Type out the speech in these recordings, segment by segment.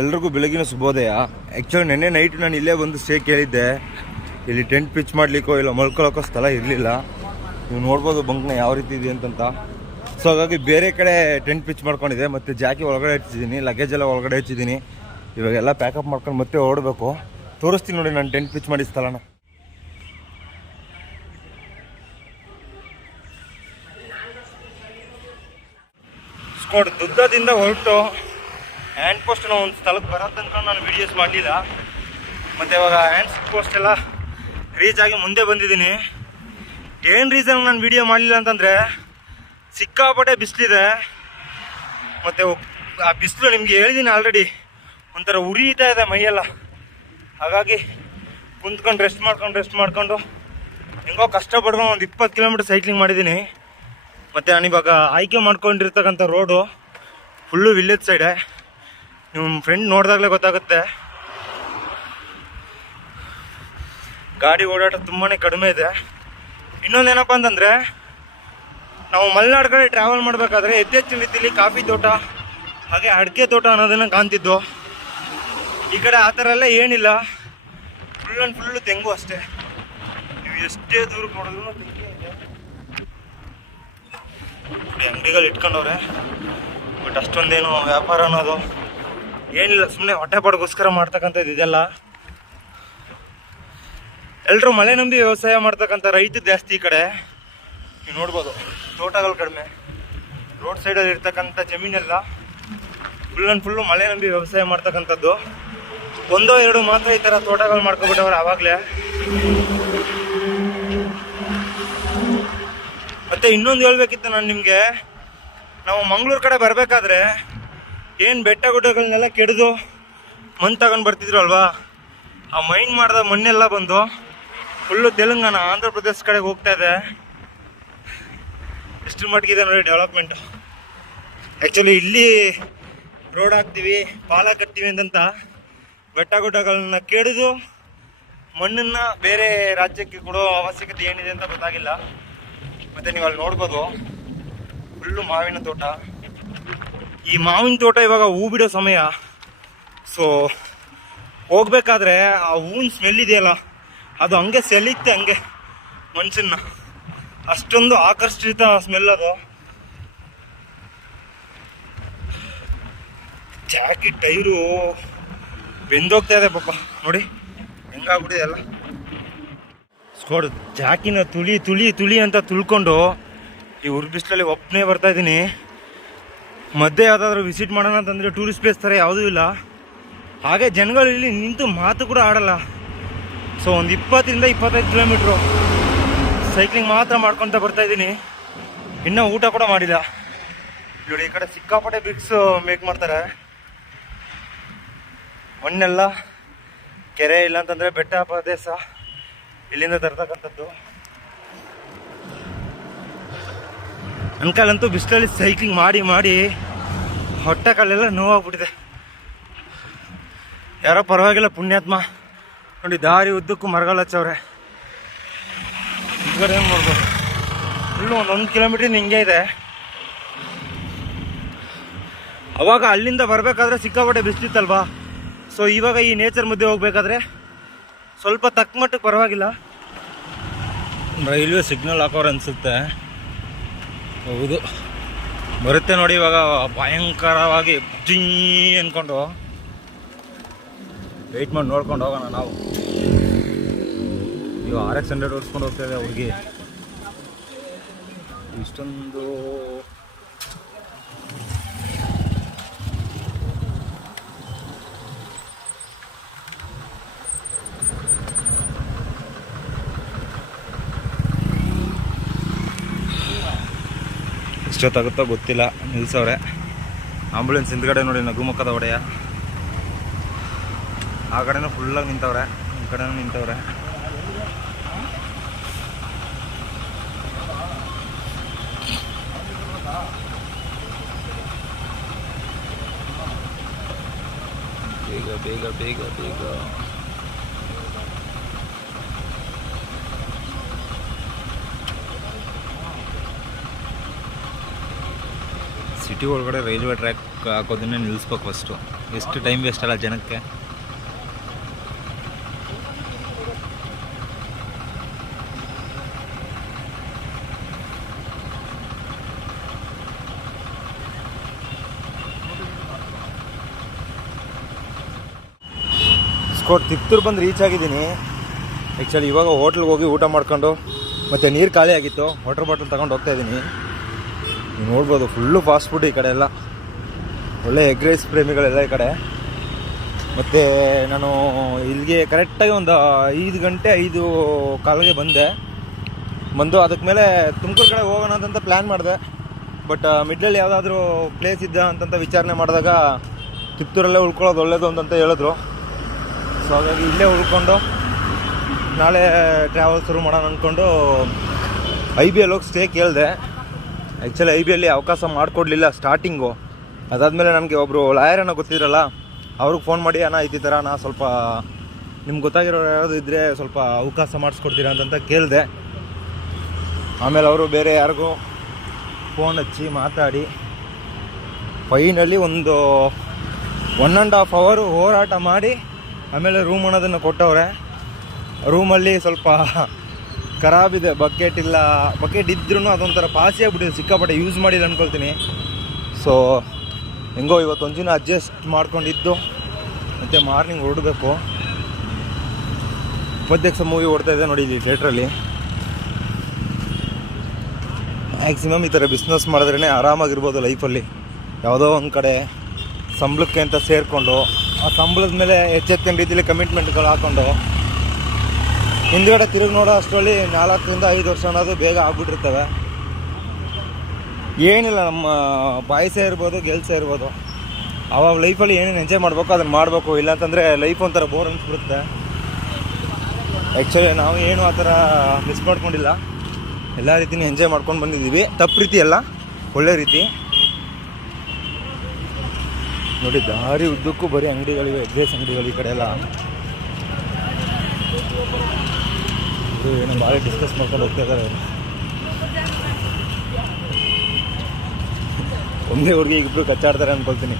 ಎಲ್ರಿಗೂ ಬೆಳಗಿನ ಶುಭೋದಯ. ಆ್ಯಕ್ಚುಲಿ ನೆನ್ನೆ ನೈಟ್ ನಾನು ಇಲ್ಲೇ ಬಂದು ಸ್ಟೇ ಕೇಳಿದ್ದೆ. ಇಲ್ಲಿ ಟೆಂಟ್ ಪಿಚ್ ಮಾಡಲಿಕ್ಕೋ ಇಲ್ಲ ಮಲ್ಕೊಳ್ಳೋಕ್ಕೋ ಸ್ಥಳ ಇರಲಿಲ್ಲ. ನೀವು ನೋಡ್ಬೋದು ಬಂಕ್ನ ಯಾವ ರೀತಿ ಇದೆ ಅಂತಂತ. ಸೊ ಹಾಗಾಗಿ ಬೇರೆ ಕಡೆ ಟೆಂಟ್ ಪಿಚ್ ಮಾಡ್ಕೊಂಡಿದ್ದೆ. ಮತ್ತು ಜಾಕಿ ಒಳಗಡೆ ಹಚ್ಚಿದ್ದೀನಿ, ಲಗೇಜ್ ಎಲ್ಲ ಒಳಗಡೆ ಹಚ್ಚಿದ್ದೀನಿ. ಇವಾಗೆಲ್ಲ ಪ್ಯಾಕಪ್ ಮಾಡ್ಕೊಂಡು ಮತ್ತೆ ಓಡಬೇಕು. ತೋರಿಸ್ತೀನಿ ನೋಡಿ ನಾನು ಟೆಂಟ್ ಪಿಚ್ ಮಾಡಿದ ಸ್ಥಳನ. ಸ್ಕೋಡ್ ದುದ್ದದಿಂದ ಹೊರಟು ಹ್ಯಾಂಡ್ ಪೋಸ್ಟ್ನ ಒಂದು ಸ್ಥಳಕ್ಕೆ ಬರೋ ತನಕ ನಾನು ವೀಡಿಯೋಸ್ ಮಾಡಲಿಲ್ಲ. ಮತ್ತು ಇವಾಗ ಹ್ಯಾಂಡ್ ಪೋಸ್ಟ್ ಎಲ್ಲ ರೀಚ್ ಆಗಿ ಮುಂದೆ ಬಂದಿದ್ದೀನಿ. ಏನು ರೀಸನ್ ನಾನು ವೀಡಿಯೋ ಮಾಡಲಿಲ್ಲ ಅಂತಂದರೆ ಸಿಕ್ಕಾಪಟ್ಟೆ ಬಿಸಿಲಿದೆ. ಮತ್ತು ಆ ಬಿಸಿಲು ನಿಮಗೆ ಹೇಳಿದ್ದೀನಿ ಆಲ್ರೆಡಿ, ಒಂಥರ ಉರಿತಾ ಇದೆ ಮೈಯೆಲ್ಲ. ಹಾಗಾಗಿ ಕುಂತ್ಕೊಂಡು ರೆಸ್ಟ್ ಮಾಡ್ಕೊಂಡು ಹೆಂಗೋ ಕಷ್ಟಪಡ್ಕೊಂಡು ಒಂದು 20 ಕಿಲೋಮೀಟರ್ ಸೈಕ್ಲಿಂಗ್ ಮಾಡಿದ್ದೀನಿ. ಮತ್ತು ನಾನಿವಾಗ ಆಯ್ಕೆ ಮಾಡ್ಕೊಂಡಿರ್ತಕ್ಕಂಥ ರೋಡು ಫುಲ್ಲು ವಿಲೇಜ್ ಸೈಡೆ. ನಿಮ್ಮ ಫ್ರೆಂಡ್ ನೋಡಿದಾಗಲೇ ಗೊತ್ತಾಗುತ್ತೆ. ಗಾಡಿ ಓಡಾಟ ತುಂಬಾ ಕಡಿಮೆ ಇದೆ. ಇನ್ನೊಂದೇನಪ್ಪ ಅಂತಂದರೆ, ನಾವು ಮಲೆನಾಡು ಕಡೆ ಟ್ರಾವೆಲ್ ಮಾಡಬೇಕಾದ್ರೆ ಹೆಚ್ಚಿನ ರೀತಿಯಲ್ಲಿ ಕಾಫಿ ತೋಟ ಹಾಗೆ ಅಡಿಕೆ ತೋಟ ಅನ್ನೋದನ್ನು ಕಾಣ್ತಿದ್ದು. ಈ ಕಡೆ ಆ ಥರ ಎಲ್ಲ ಏನಿಲ್ಲ, ಫುಲ್ ಆ್ಯಂಡ್ ಫುಲ್ಲು ತೆಂಗು ಅಷ್ಟೇ. ನೀವು ಎಷ್ಟೇ ದೂರಕ್ಕೆ ನೋಡಿದ್ರು ತೆಂಗೇ ಇದೆ. ಅಂಗಡಿಗಳು ಇಟ್ಕೊಂಡವ್ರೆ, ಬಟ್ ಅಷ್ಟೊಂದೇನು ವ್ಯಾಪಾರ ಅನ್ನೋದು ಏನಿಲ್ಲ. ಸುಮ್ಮನೆ ಹೊಟ್ಟೆಪಾಡಿಗೋಸ್ಕರ ಮಾಡ್ತಕ್ಕಂಥದ್ದು ಇದೆಲ್ಲ. ಎಲ್ಲರೂ ಮಳೆ ನಂಬಿ ವ್ಯವಸಾಯ ಮಾಡ್ತಕ್ಕಂಥ ರೈತ ಜಾಸ್ತಿ ಈ ಕಡೆ. ನೀವು ನೋಡ್ಬೋದು ತೋಟಗಳು ಕಡಿಮೆ. ರೋಡ್ ಸೈಡಲ್ಲಿ ಇರ್ತಕ್ಕಂಥ ಜಮೀನೆಲ್ಲ ಫುಲ್ ಆ್ಯಂಡ್ ಫುಲ್ಲು ಮಳೆ ನಂಬಿ ವ್ಯವಸಾಯ ಮಾಡ್ತಕ್ಕಂಥದ್ದು. ಒಂದೋ ಎರಡು ಮಾತ್ರ ಈ ಥರ ತೋಟಗಳು ಮಾಡ್ಕೊಬಿಟ್ಟವ್ರೆ ಆವಾಗಲೇ. ಮತ್ತು ಇನ್ನೊಂದು ಹೇಳ್ಬೇಕಿತ್ತು ನಾನು ನಿಮಗೆ, ನಾವು ಮಂಗಳೂರು ಕಡೆ ಬರಬೇಕಾದ್ರೆ ಏನು ಬೆಟ್ಟ ಗುಡ್ಡಗಳನ್ನೆಲ್ಲ ಕೆಡೆದು ಮಣ್ಣು ತಗೊಂಡು ಬರ್ತಿದ್ರು ಅಲ್ವಾ, ಆ ಮೈನ್ ಮಾಡಿದ ಮಣ್ಣೆಲ್ಲ ಬಂದು ಫುಲ್ಲು ತೆಲಂಗಾಣ ಆಂಧ್ರ ಪ್ರದೇಶ ಕಡೆಗೆ ಹೋಗ್ತಾ ಇದೆ. ಎಷ್ಟು ಮಟ್ಟಿಗಿದೆ ನೋಡಿ ಡೆವಲಪ್ಮೆಂಟು. ಆ್ಯಕ್ಚುಲಿ ಇಲ್ಲಿ ರೋಡ್ ಹಾಕ್ತೀವಿ, ಪಾಲ ಕಟ್ತೀವಿ ಅಂತಂತ ಬೆಟ್ಟ ಗುಡ್ಡಗಳನ್ನ ಕೆಡೆದು ಮಣ್ಣನ್ನು ಬೇರೆ ರಾಜ್ಯಕ್ಕೆ ಕೊಡೋ ಅವಶ್ಯಕತೆ ಏನಿದೆ ಅಂತ ಗೊತ್ತಾಗಿಲ್ಲ. ಮತ್ತು ನೀವು ಅಲ್ಲಿ ನೋಡ್ಬೋದು ಫುಲ್ಲು ಮಾವಿನ ತೋಟ. ಈ ಮಾವಿನ ತೋಟ ಇವಾಗ ಹೂ ಬಿಡೋ ಸಮಯ. ಸೊ ಹೋಗ್ಬೇಕಾದ್ರೆ ಆ ಹೂವಿನ ಸ್ಮೆಲ್ ಇದೆಯಲ್ಲ, ಅದು ಹಂಗೆ ಸೆಳೀತೆ ಹಂಗೆ ಮನುಷ್ಯನ್ನ. ಅಷ್ಟೊಂದು ಆಕರ್ಷಿತ ಸ್ಮೆಲ್ ಅದು. ಜಾಕೆಟ್ ಟೈರು ಬೆಂದೋಗ್ತಾ ಇದೆ ಪಾಪ, ನೋಡಿ ಹೆಂಗಾಗ್ಬಿಟ್ಟಿದೆ ಎಲ್ಲ. ಸ್ಕೋಡ್ ಜಾಕಿನ ತುಳಿ ಅಂತ ತುಳ್ಕೊಂಡು ಈ ಬಿಸಿಲಲ್ಲಿ ಒಬ್ಬನೇ ಬರ್ತಾ ಇದ್ದೀನಿ. ಮಧ್ಯೆ ಯಾವುದಾದ್ರೂ ವಿಸಿಟ್ ಮಾಡೋಣ ಅಂತಂದರೆ ಟೂರಿಸ್ಟ್ ಪ್ಲೇಸ್ ಥರ ಯಾವುದೂ ಇಲ್ಲ. ಹಾಗೆ ಜನಗಳು ಇಲ್ಲಿ ನಿಂತು ಮಾತು ಕೂಡ ಆಡಲ್ಲ. ಸೊ ಒಂದು 20-25 ಕಿಲೋಮೀಟ್ರು ಸೈಕ್ಲಿಂಗ್ ಮಾತ್ರ ಮಾಡ್ಕೊತ ಬರ್ತಾಯಿದ್ದೀನಿ. ಇನ್ನೂ ಊಟ ಕೂಡ ಮಾಡಿಲ್ಲ. ನೋಡಿ ಈ ಕಡೆ ಸಿಕ್ಕಾಪಟ್ಟೆ ಬ್ರಿಕ್ಸ್ ಮೇಕ್ ಮಾಡ್ತಾರೆ. ಮಣ್ಣೆಲ್ಲ ಕೆರೆ ಇಲ್ಲ ಅಂತಂದರೆ ಬೆಟ್ಟ ಪ್ರದೇಶ ಇಲ್ಲಿಂದ ತರ್ತಕ್ಕಂಥದ್ದು. ಅನ್ಕಾಲಂತೂ ಬಿಸಿಲಲ್ಲಿ ಸೈಕ್ಲಿಂಗ್ ಮಾಡಿ ಹೊಟ್ಟೆ ಕಾಲೆಲ್ಲ ನೋವಾಗ್ಬಿಟ್ಟಿದೆ. ಯಾರೋ ಪರವಾಗಿಲ್ಲ ಪುಣ್ಯಾತ್ಮ ನೋಡಿ ದಾರಿ ಉದ್ದಕ್ಕೂ ಮರಗಳು ಹಚ್ಚವ್ರೆ. ಈ ಕಡೆ ಏನು ಮಾಡ್ಬೋದು, ಫುಲ್ಲು 1 ಕಿಲೋಮೀಟ್ರಿಂದ ಹಿಂಗೆ ಇದೆ. ಅವಾಗ ಅಲ್ಲಿಂದ ಬರಬೇಕಾದ್ರೆ ಸಿಕ್ಕಾಪಟ್ಟೆ ಬಿಸಿಲಿತ್ತಲ್ವಾ. ಸೊ ಇವಾಗ ಈ ನೇಚರ್ ಮಧ್ಯೆ ಹೋಗ್ಬೇಕಾದ್ರೆ ಸ್ವಲ್ಪ ತಕ್ಕ ಮಟ್ಟಕ್ಕೆ ಪರವಾಗಿಲ್ಲ. ರೈಲ್ವೆ ಸಿಗ್ನಲ್ ಹಾಕೋರು ಅನಿಸುತ್ತೆ. ಹೌದು ಬರುತ್ತೆ ನೋಡಿ. ಇವಾಗ ಭಯಂಕರವಾಗಿ ಜೀ ಅಂದ್ಕೊಂಡು ವೆಯ್ಟ್ ಮಾಡಿ ನೋಡ್ಕೊಂಡು ಹೋಗೋಣ ನಾವು. ಇವಾಗ RX 100 ಓಡಿಸ್ಕೊಂಡು ಹೋಗ್ತಾಯಿದೆ ಹುಡುಗಿ. ಇಷ್ಟೊಂದು ಎಷ್ಟೊತ್ತಾಗುತ್ತೋ ಗೊತ್ತಿಲ್ಲ. ನಿಲ್ಸವ್ರೆ ಆಂಬುಲೆನ್ಸ್ ಹಿಂದ್ಗಡೆ ನೋಡಿ, ನಗುಮುಖದ ಒಡೆಯ. ಆ ಕಡೆನೂ ಫುಲ್ಲಾಗಿ ನಿಂತವ್ರೆ, ಈ ಕಡೆನೂ ನಿಂತವ್ರೆ. ಬೇಗ ಬೇಗ ಬೇಗ ಬೇಗ. ಸಿಟಿ ಒಳಗಡೆ ರೈಲ್ವೆ ಟ್ರ್ಯಾಕ್ ಹಾಕೋದನ್ನೇ ನಿಲ್ಲಿಸ್ಬೇಕು ಫಸ್ಟು. ಎಷ್ಟು ಟೈಮ್ ವೇಸ್ಟ್ ಅಲ್ಲ ಜನಕ್ಕೆ. ತಿಪ್ತೂರು ಬಂದು ರೀಚ್ ಆಗಿದ್ದೀನಿ. ಆ್ಯಕ್ಚುಲಿ ಇವಾಗ ಹೋಟ್ಲಿಗೆ ಹೋಗಿ ಊಟ ಮಾಡ್ಕೊಂಡು ಮತ್ತು ನೀರು ಖಾಲಿ ಆಗಿತ್ತು, ವಾಟರ್ ಬಾಟಲ್ ತೊಗೊಂಡು ಹೋಗ್ತಾಯಿದ್ದೀನಿ. ನೀವು ನೋಡ್ಬೋದು ಫುಲ್ಲು ಫಾಸ್ಟ್ ಫುಡ್ ಈ ಕಡೆ ಎಲ್ಲ, ಒಳ್ಳೆ ಎಗ್ ರೈಸ್ ಪ್ರೇಮಿಗಳೆಲ್ಲ ಈ ಕಡೆ. ಮತ್ತು ನಾನು ಇಲ್ಲಿಗೆ ಕರೆಕ್ಟಾಗಿ ಒಂದು 5 ಗಂಟೆ 5:15ಗೆ ಬಂದು ಅದಕ್ಕೆ ಮೇಲೆ ತುಮಕೂರು ಕಡೆ ಹೋಗೋಣ ಅಂತಂತ ಪ್ಲ್ಯಾನ್ ಮಾಡಿದೆ. ಬಟ್ ಮಿಡ್ಲಲ್ಲಿ ಯಾವುದಾದ್ರೂ ಪ್ಲೇಸ್ ಇದ್ದ ಅಂತಂತ ವಿಚಾರಣೆ ಮಾಡಿದಾಗ ತಿಪ್ತೂರಲ್ಲೇ ಉಳ್ಕೊಳ್ಳೋದು ಒಳ್ಳೇದು ಅಂತಂತ ಹೇಳಿದ್ರು. ಸೊ ಹಾಗಾಗಿ ಇಲ್ಲೇ ಉಳ್ಕೊಂಡು ನಾಳೆ ಟ್ರಾವೆಲ್ ಶುರು ಮಾಡೋಣ ಅಂದ್ಕೊಂಡು IBL ಹೋಗಿ ಸ್ಟೇ ಕೇಳಿದೆ. ಆ್ಯಕ್ಚುಲಿ IBL ಅವಕಾಶ ಮಾಡಿಕೊಡ್ಲಿಲ್ಲ ಸ್ಟಾರ್ಟಿಂಗು. ಅದಾದಮೇಲೆ ನನಗೆ ಒಬ್ಬರು ಲಾಯರನ್ನ ಗೊತ್ತಿದ್ರಲ್ಲ, ಅವ್ರಿಗೆ ಫೋನ್ ಮಾಡಿ ಅಣ್ಣ ಈ ಥರ ನಾ ಸ್ವಲ್ಪ ನಿಮ್ಗೆ ಗೊತ್ತಾಗಿರೋ ಯಾವುದು ಇದ್ದರೆ ಸ್ವಲ್ಪ ಅವಕಾಶ ಮಾಡಿಸ್ಕೊಡ್ತೀರಾ ಅಂತಂತ ಕೇಳಿದೆ. ಆಮೇಲೆ ಅವರು ಬೇರೆ ಯಾರಿಗೂ ಫೋನ್ ಹಚ್ಚಿ ಮಾತಾಡಿ ಫೈನಲಿ ಒಂದು 1.5 hour ಹೋರಾಟ ಮಾಡಿ ಆಮೇಲೆ ರೂಮ್ ಅನ್ನೋದನ್ನು ಕೊಟ್ಟವ್ರೆ. ರೂಮಲ್ಲಿ ಸ್ವಲ್ಪ ಖರಾಬಿದೆ, ಬಕೆಟ್ ಇಲ್ಲ, ಬಕೆಟ್ ಇದ್ರೂ ಅದೊಂಥರ ಪಾಸಿ ಆಗಿಬಿಟ್ಟಿದೆ, ಸಿಕ್ಕಾಪಟ್ಟೆ ಯೂಸ್ ಮಾಡಿಲ್ಲ ಅಂದ್ಕೊಳ್ತೀನಿ. ಸೊ ಹೆಂಗೋ ಇವತ್ತೊಂದು ದಿನ ಅಡ್ಜಸ್ಟ್ ಮಾಡ್ಕೊಂಡಿದ್ದು ಮತ್ತು ಮಾರ್ನಿಂಗ್ ಹೊರಡಬೇಕು. ಉಪಾಧ್ಯಕ್ಷ ಮೂವಿ ಓಡ್ತಾಯಿದೆ ನೋಡಿ ಇಲ್ಲಿ ಥಿಯೇಟ್ರಲ್ಲಿ. ಮ್ಯಾಕ್ಸಿಮಮ್ ಈ ಥರ ಬಿಸ್ನೆಸ್ ಮಾಡಿದ್ರೇ ಆರಾಮಾಗಿರ್ಬೋದು ಲೈಫಲ್ಲಿ. ಯಾವುದೋ ಒಂದು ಕಡೆ ಸಂಬಳಕ್ಕೆ ಅಂತ ಸೇರಿಕೊಂಡು ಆ ಸಂಬಳದ ಮೇಲೆ ಎಚ್ಚೆತ್ತಿನ ರೀತಿಯಲ್ಲಿ ಕಮಿಟ್ಮೆಂಟ್ಗಳು ಹಾಕ್ಕೊಂಡು ಹಿಂದ್ಗಡೆ ತಿರುಗಿ ನೋಡೋ ಅಷ್ಟರಲ್ಲಿ 4ರಿಂದ 5 ವರ್ಷ ಅನ್ನೋದು ಬೇಗ ಆಗ್ಬಿಟ್ಟಿರ್ತವೆ. ಏನಿಲ್ಲ, ನಮ್ಮ ಬಾಯ್ಸೇ ಇರ್ಬೋದು ಗರ್ಲ್ಸೇ ಇರ್ಬೋದು, ಅವಾಗ ಲೈಫಲ್ಲಿ ಏನೇನು ಎಂಜಾಯ್ ಮಾಡಬೇಕು ಅದನ್ನು ಮಾಡಬೇಕು. ಇಲ್ಲಾಂತಂದರೆ ಲೈಫ್ ಒಂಥರ ಬೋರ್ ಅನಿಸ್ಬಿಡುತ್ತೆ. ಆ್ಯಕ್ಚುಲಿ ನಾವು ಏನು ಆ ಥರ ಮಿಸ್ ಮಾಡ್ಕೊಂಡಿಲ್ಲ, ಎಲ್ಲ ರೀತಿಯೂ ಎಂಜಾಯ್ ಮಾಡ್ಕೊಂಡು ಬಂದಿದ್ದೀವಿ. ತಪ್ಪು ರೀತಿ ಅಲ್ಲ, ಒಳ್ಳೆ ರೀತಿ. ನೋಡಿ ದಾರಿ ಉದ್ದಕ್ಕೂ ಬರೀ ಅಂಗಡಿಗಳಿವೆ, ಎಗ್ ರೈಸ್ ಅಂಗಡಿಗಳು ಈ ಕಡೆ ಎಲ್ಲ. ಇದು ಏನೋ ಭಾಳ ಡಿಸ್ಕಸ್ ಮಾಡ್ಕೊಂಡು ಹೋಗ್ತಾ ಇದ್ದಾರೆ. ಒಂದೇ ಹುಡುಗಿ ಇಬ್ಬರು ಕಚ್ಚಾಡ್ತಾರೆ ಅಂದ್ಕೊಳ್ತೀನಿ.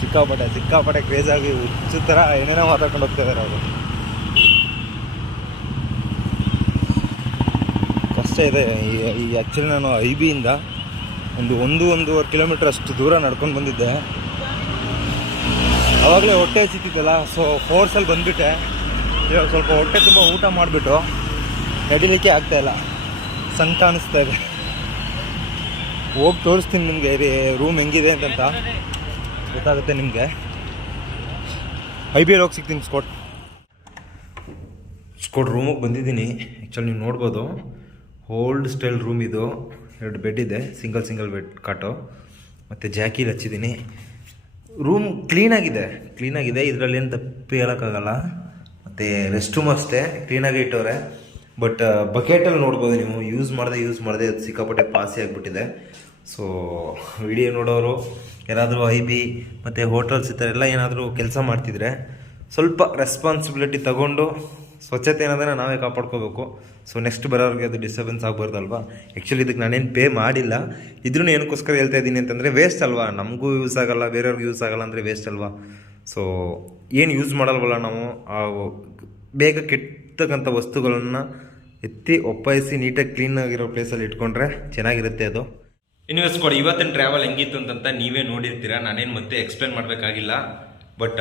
ಸಿಕ್ಕಾಪಟ್ಟೆ ಕ್ರೇಜಾಗಿ ಹುಚ್ಚು ಥರ ಏನೇನೋ ಮಾತಾಡ್ಕೊಂಡು ಹೋಗ್ತಾ ಇದ್ದಾರೆ ಅವರು. ಕಷ್ಟ ಇದೆ. ಈ ಆ್ಯಕ್ಚುಲಿ ನಾನು IBಯಿಂದ ಒಂದು 1-1.5 ಕಿಲೋಮೀಟ್ರ್ ಅಷ್ಟು ದೂರ ನಡ್ಕೊಂಡು ಬಂದಿದ್ದೆ. ಆವಾಗಲೇ ಹೊಟ್ಟೆ ಹಸಿತಿತ್ತಲ್ಲ, ಸೊ ಫೋರ್ಸಲ್ಲಿ ಬಂದುಬಿಟ್ಟೆ. ಇವಾಗ ಸ್ವಲ್ಪ ಹೊಟ್ಟೆ ತುಂಬ ಊಟ ಮಾಡಿಬಿಟ್ಟು ನಡಿಲಿಕ್ಕೆ ಆಗ್ತಾಯಿಲ್ಲ, ಸಂಕಟ ಅನ್ನಿಸ್ತಾ ಇದೆ. ಹೋಗಿ ತೋರಿಸ್ತೀನಿ ನಿಮಗೆ ರೂಮ್ ಹೆಂಗಿದೆ ಅಂತಂತ ಗೊತ್ತಾಗುತ್ತೆ ನಿಮಗೆ. IBL ಹೋಗಿ ಸಿಗ್ತೀನಿ. ಸ್ಕೋಟ್ ರೂಮಿಗೆ ಬಂದಿದ್ದೀನಿ. ಆ್ಯಕ್ಚುಲಿ ನೀವು ನೋಡ್ಬೋದು ಓಲ್ಡ್ ಸ್ಟೈಲ್ ರೂಮ್ ಇದು. 2 ಬೆಡ್ ಇದೆ, ಸಿಂಗಲ್ ಬೆಡ್ ಕಾಟು, ಮತ್ತು ಜಾಕಿಲ್ ಹಚ್ಚಿದ್ದೀನಿ. ರೂಮ್ ಕ್ಲೀನಾಗಿದೆ. ಇದರಲ್ಲಿ ಏನು ತಪ್ಪು ಹೇಳೋಕ್ಕಾಗಲ್ಲ. ಮತ್ತು ರೆಸ್ಟ್ ರೂಮ್ ಅಷ್ಟೇ ಕ್ಲೀನಾಗಿ ಇಟ್ಟವ್ರೆ. ಬಟ್ ಬಕೆಟಲ್ಲಿ ನೋಡ್ಬೋದು ನೀವು, ಯೂಸ್ ಮಾಡದೆ ಅದು ಸಿಕ್ಕಾಪಟ್ಟೆ ಪಾಸಿ ಆಗಿಬಿಟ್ಟಿದೆ. ಸೊ ವಿಡಿಯೋ ನೋಡೋರು ಯಾರಾದರೂ IB ಮತ್ತು ಹೋಟೆಲ್ಸ್ ಈ ಥರ ಎಲ್ಲ ಏನಾದರೂ ಕೆಲಸ ಮಾಡ್ತಿದ್ರೆ ಸ್ವಲ್ಪ ರೆಸ್ಪಾನ್ಸಿಬಿಲಿಟಿ ತಗೊಂಡು ಸ್ವಚ್ಛತೆ ಅನ್ನೋದನ್ನು ನಾವೇ ಕಾಪಾಡ್ಕೋಬೇಕು. ಸೊ ನೆಕ್ಸ್ಟ್ ಬರೋರಿಗೆ ಅದು ಡಿಸ್ಟರ್ಬೆನ್ಸ್ ಆಗಬಾರ್ದಲ್ವಾ. ಆ್ಯಕ್ಚುಲಿ ಇದಕ್ಕೆ ನಾನೇನು ಪೇ ಮಾಡಿಲ್ಲ, ಇದ್ರೂ ಏನಕ್ಕೋಸ್ಕರ ಹೇಳ್ತಾ ಇದ್ದೀನಿ ಅಂತಂದರೆ ವೇಸ್ಟ್ ಅಲ್ವಾ, ನಮಗೂ ಯೂಸ್ ಆಗೋಲ್ಲ, ಬೇರೆಯವ್ರಿಗೂ ಯೂಸ್ ಆಗೋಲ್ಲ ಅಂದರೆ ವೇಸ್ಟ್ ಅಲ್ವಾ. ಸೊ ಏನು ಯೂಸ್ ಮಾಡಲ್ವಲ್ಲ ನಾವು, ಆ ಬೇಗ ಕೆಟ್ಟತಕ್ಕಂಥ ವಸ್ತುಗಳನ್ನು ಎತ್ತಿ ಒಪ್ಪಾಯಿಸಿ ನೀಟಾಗಿ ಕ್ಲೀನಾಗಿರೋ ಪ್ಲೇಸಲ್ಲಿ ಇಟ್ಕೊಂಡ್ರೆ ಚೆನ್ನಾಗಿರುತ್ತೆ ಅದು. ಇನ್ವೆಸ್ಟ್ ಕೊಡಿ. ಇವತ್ತಿನ ಟ್ರಾವೆಲ್ ಹೆಂಗಿತ್ತು ಅಂತಂತ ನೀವೇ ನೋಡಿರ್ತೀರಾ, ನಾನೇನು ಮತ್ತೆ ಎಕ್ಸ್ಪ್ಲೇನ್ ಮಾಡಬೇಕಾಗಿಲ್ಲ. ಬಟ್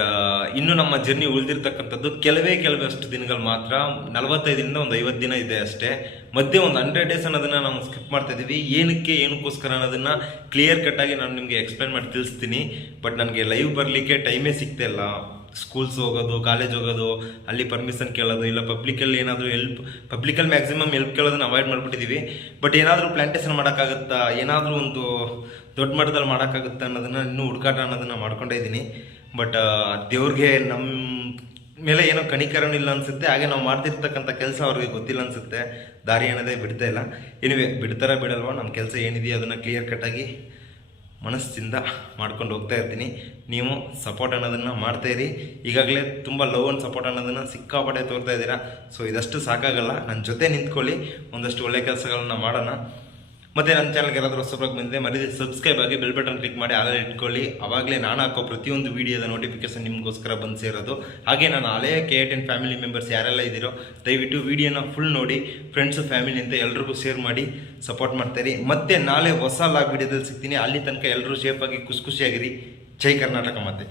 ಇನ್ನು ನಮ್ಮ ಜರ್ನಿ ಉಳಿದಿರ್ತಕ್ಕಂಥದ್ದು ಕೆಲವೇ ಅಷ್ಟು ದಿನಗಳು ಮಾತ್ರ. 45ರಿಂದ ಒಂದು 50 ದಿನ ಇದೆ ಅಷ್ಟೇ. ಮಧ್ಯೆ ಒಂದು 100 days ಅನ್ನೋದನ್ನು ನಾವು ಸ್ಕಿಪ್ ಮಾಡ್ತಾ ಇದ್ದೀವಿ. ಏನಕ್ಕೋಸ್ಕರ ಅನ್ನೋದನ್ನು ಕ್ಲಿಯರ್ ಕಟ್ಟಾಗಿ ನಾನು ನಿಮಗೆ ಎಕ್ಸ್ಪ್ಲೇನ್ ಮಾಡಿ ತಿಳಿಸ್ತೀನಿ. ಬಟ್ ನನಗೆ ಲೈವ್ ಬರಲಿಕ್ಕೆ ಟೈಮೇ ಸಿಗ್ತಾ ಇಲ್ಲ. ಸ್ಕೂಲ್ಸ್ ಹೋಗೋದು, ಕಾಲೇಜ್ ಹೋಗೋದು, ಅಲ್ಲಿ ಪರ್ಮಿಷನ್ ಕೇಳೋದು, ಇಲ್ಲ ಪಬ್ಲಿಕಲ್ಲಿ ಏನಾದರೂ ಪಬ್ಲಿಕಲ್ಲಿ ಮ್ಯಾಕ್ಸಿಮಮ್ ಹೆಲ್ಪ್ ಕೇಳೋದನ್ನ ಅವಾಯ್ಡ್ ಮಾಡಿಬಿಟ್ಟಿದ್ದೀವಿ. ಬಟ್ ಏನಾದರೂ ಪ್ಲಾಂಟೇಷನ್ ಮಾಡೋಕ್ಕಾಗುತ್ತಾ, ಏನಾದರೂ ಒಂದು ದೊಡ್ಡ ಮಟ್ಟದಲ್ಲಿ ಮಾಡೋಕ್ಕಾಗುತ್ತಾ ಅನ್ನೋದನ್ನು ಇನ್ನೂ ಹುಡುಕಾಟ ಅನ್ನೋದನ್ನು ಮಾಡ್ಕೊಂಡೇ ಇದ್ದೀನಿ. ಬಟ್ ದೇವ್ರಿಗೆ ನಮ್ಮ ಮೇಲೆ ಏನೋ ಕಣಿಕರನೂ ಇಲ್ಲ ಅನಿಸುತ್ತೆ. ಹಾಗೆ ನಾವು ಮಾಡ್ತಿರ್ತಕ್ಕಂಥ ಕೆಲಸ ಅವ್ರಿಗೆ ಗೊತ್ತಿಲ್ಲ ಅನಿಸುತ್ತೆ. ದಾರಿ ಅನ್ನೋದೇ ಬಿಡ್ತಾ ಇಲ್ಲ. ಏನಿವೆ ಬಿಡಲ್ವ, ನಮ್ಮ ಕೆಲಸ ಏನಿದೆಯೋ ಅದನ್ನು ಕ್ಲಿಯರ್ ಕಟ್ಟಾಗಿ ಮನಸ್ಸಿಂದ ಮಾಡ್ಕೊಂಡು ಹೋಗ್ತಾ ಇರ್ತೀನಿ. ನೀವು ಸಪೋರ್ಟ್ ಅನ್ನೋದನ್ನು ಮಾಡ್ತಾಯಿರಿ. ಈಗಾಗಲೇ ತುಂಬ ಲವ್ ಆ್ಯಂಡ್ ಸಪೋರ್ಟ್ ಅನ್ನೋದನ್ನು ಸಿಕ್ಕಾಪಟ್ಟೆ ತೋರ್ತಾ ಇದ್ದೀರಾ. ಸೊ ಇದಷ್ಟು ಸಾಕಾಗಲ್ಲ, ನನ್ನ ಜೊತೆ ನಿಂತ್ಕೊಳ್ಳಿ, ಒಂದಷ್ಟು ಒಳ್ಳೆ ಕೆಲಸಗಳನ್ನ ಮಾಡೋಣ. ಮತ್ತು ನನ್ನ ಚಾನಲ್ಗೆ ಯಾರಾದರೂ ಹೊಸಬ್ರಾಗಿ ಬಂದಿದೆ ಮರೀದೆ ಸಬ್ಸ್ಕ್ರೈಬ್ ಆಗಿ ಬೆಲ್ ಬಟನ್ ಕ್ಲಿಕ್ ಮಾಡಿ ಆಲಲ್ಲಿ ಇಟ್ಕೊಳ್ಳಿ. ಆವಾಗಲೇ ನಾನು ಹಾಕೋ ಪ್ರತಿಯೊಂದು ವೀಡಿಯೋದ ನೋಟಿಫಿಕೇಶನ್ ನಿಮಗೋಸ್ಕರ ಬಂದು ಸೇರೋದು. ಹಾಗೆ ನಾನು ಹಳೆಯ KA10 ಫ್ಯಾಮಿಲಿ ಮೆಂಬರ್ಸ್ ಯಾರೆಲ್ಲ ಇದ್ದೀರೋ ದಯವಿಟ್ಟು ವೀಡಿಯೋನ ಫುಲ್ ನೋಡಿ, ಫ್ರೆಂಡ್ಸು ಫ್ಯಾಮಿಲಿ ಅಂತ ಎಲ್ರಿಗೂ ಶೇರ್ ಮಾಡಿ ಸಪೋರ್ಟ್ ಮಾಡ್ತಾಯಿರಿ. ಮತ್ತೆ ನಾಳೆ ಹೊಸ ಲಾಗ್ ವೀಡಿಯೋದಲ್ಲಿ ಸಿಗ್ತೀನಿ. ಅಲ್ಲಿ ತನಕ ಎಲ್ಲರೂ ಸೇಫಾಗಿ ಖುಷಿಯಾಗಿರಿ. ಜೈ ಕರ್ನಾಟಕ. ಮತ್ತೆ